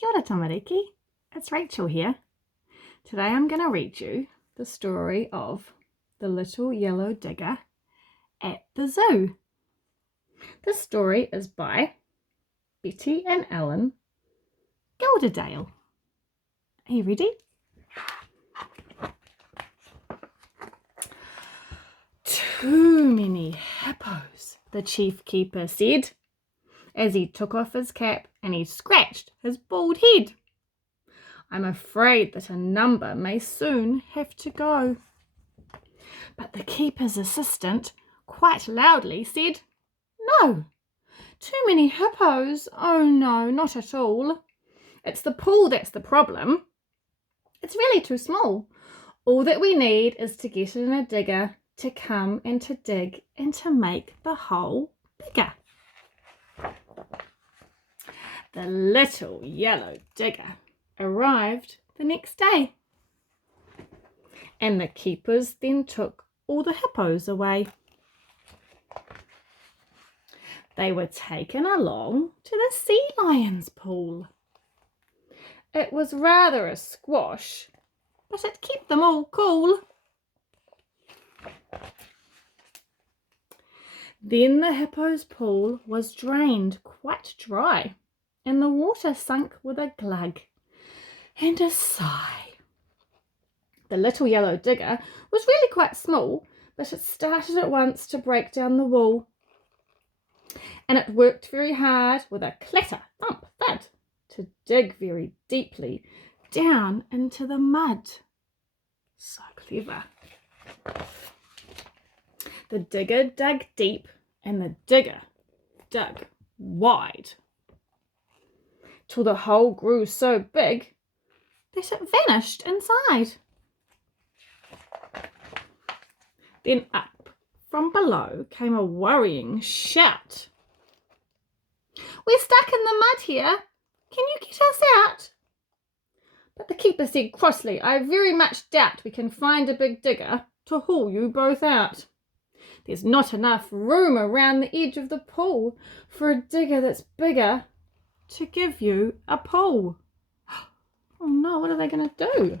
Kia ora tamariki, it's Rachel here. Today I'm going to read you the story of the little yellow digger at the zoo. This story is by Betty and Alan Gilderdale. Are you ready? Too many hippos, the chief keeper said, as he took off his cap and he scratched his bald head. I'm afraid that a number may soon have to go. But the keeper's assistant quite loudly said, No, too many hippos? Oh no, not at all. It's the pool that's the problem. It's really too small. All that we need is to get in a digger to come and to dig and to make the hole bigger. The little yellow digger arrived the next day, and the keepers then took all the hippos away. They were taken along to the sea lion's pool. It was rather a squash, but it kept them all cool. Then the hippo's pool was drained quite dry, and the water sunk with a glug and a sigh. The little yellow digger was really quite small, but it started at once to break down the wall. And it worked very hard with a clatter, thump, thud, to dig very deeply down into the mud. So clever. The digger dug deep and the digger dug wide, till the hole grew so big that it vanished inside. Then up from below came a worrying shout. We're stuck in the mud here. Can you get us out? But the keeper said crossly, I very much doubt we can find a big digger to haul you both out. There's not enough room around the edge of the pool for a digger that's bigger to give you a pull. Oh no, what are they going to do?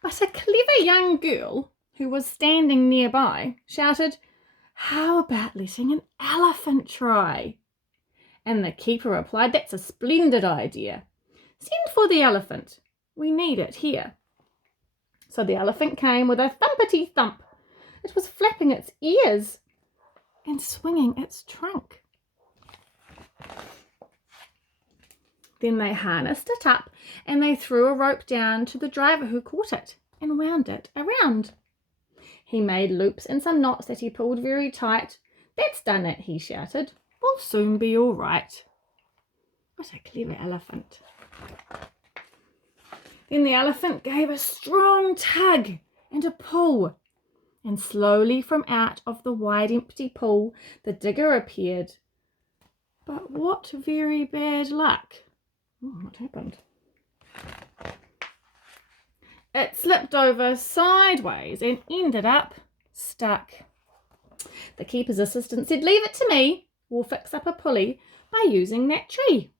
But a clever young girl who was standing nearby shouted, How about letting an elephant try? And the keeper replied, That's a splendid idea. Send for the elephant. We need it here. So the elephant came with a thumpity thump. It was flapping its ears and swinging its trunk. Then they harnessed it up and they threw a rope down to the driver who caught it and wound it around. He made loops and some knots that he pulled very tight. That's done it, he shouted. We'll soon be all right. What a clever elephant. Then the elephant gave a strong tug and a pull, and slowly from out of the wide empty pool the digger appeared. But what very bad luck. What happened? It slipped over sideways and ended up stuck. The keeper's assistant said, Leave it to me. We'll fix up a pulley by using that tree.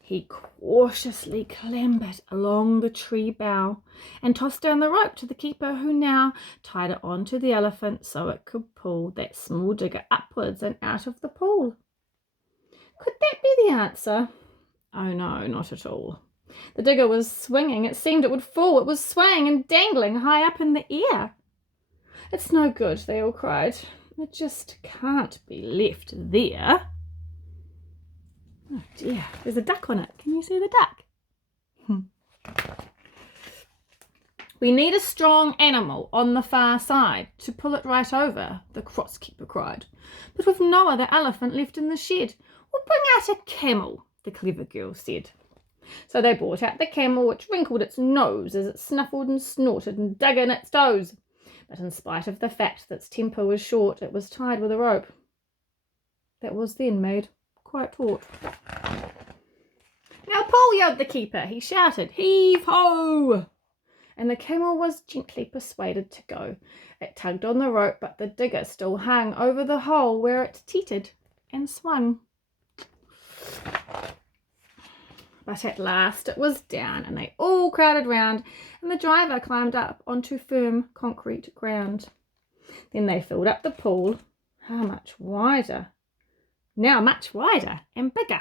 He cautiously clambered along the tree bough and tossed down the rope to the keeper, who now tied it onto the elephant so it could pull that small digger upwards and out of the pool. Could that be the answer? Oh no, not at all. The digger was swinging. It seemed it would fall. It was swaying and dangling high up in the air. It's no good, they all cried. It just can't be left there. Oh dear, there's a duck on it. Can you see the duck? We need a strong animal on the far side to pull it right over, the cross keeper cried. But with no other elephant left in the shed. We'll bring out a camel, the clever girl said. So they brought out the camel, which wrinkled its nose as it snuffled and snorted and dug in its toes. But in spite of the fact that its temper was short, it was tied with a rope that was then made quite taut. Now pull, yelled the keeper. He shouted, Heave ho! And the camel was gently persuaded to go. It tugged on the rope, but the digger still hung over the hole where it teetered and swung. But at last it was down, and they all crowded round, and the driver climbed up onto firm concrete ground. Then they filled up the pool. How much wider? Now much wider and bigger.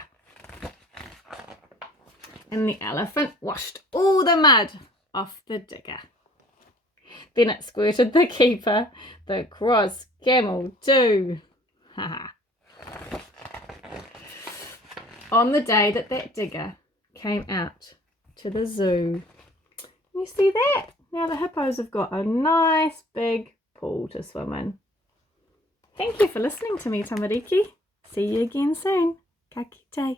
And the elephant washed all the mud off the digger. Then it squirted the keeper, the cross camel too. On the day that digger came out to the zoo. You see that? Now the hippos have got a nice big pool to swim in. Thank you for listening to me, Tamariki. See you again soon. Ka kite.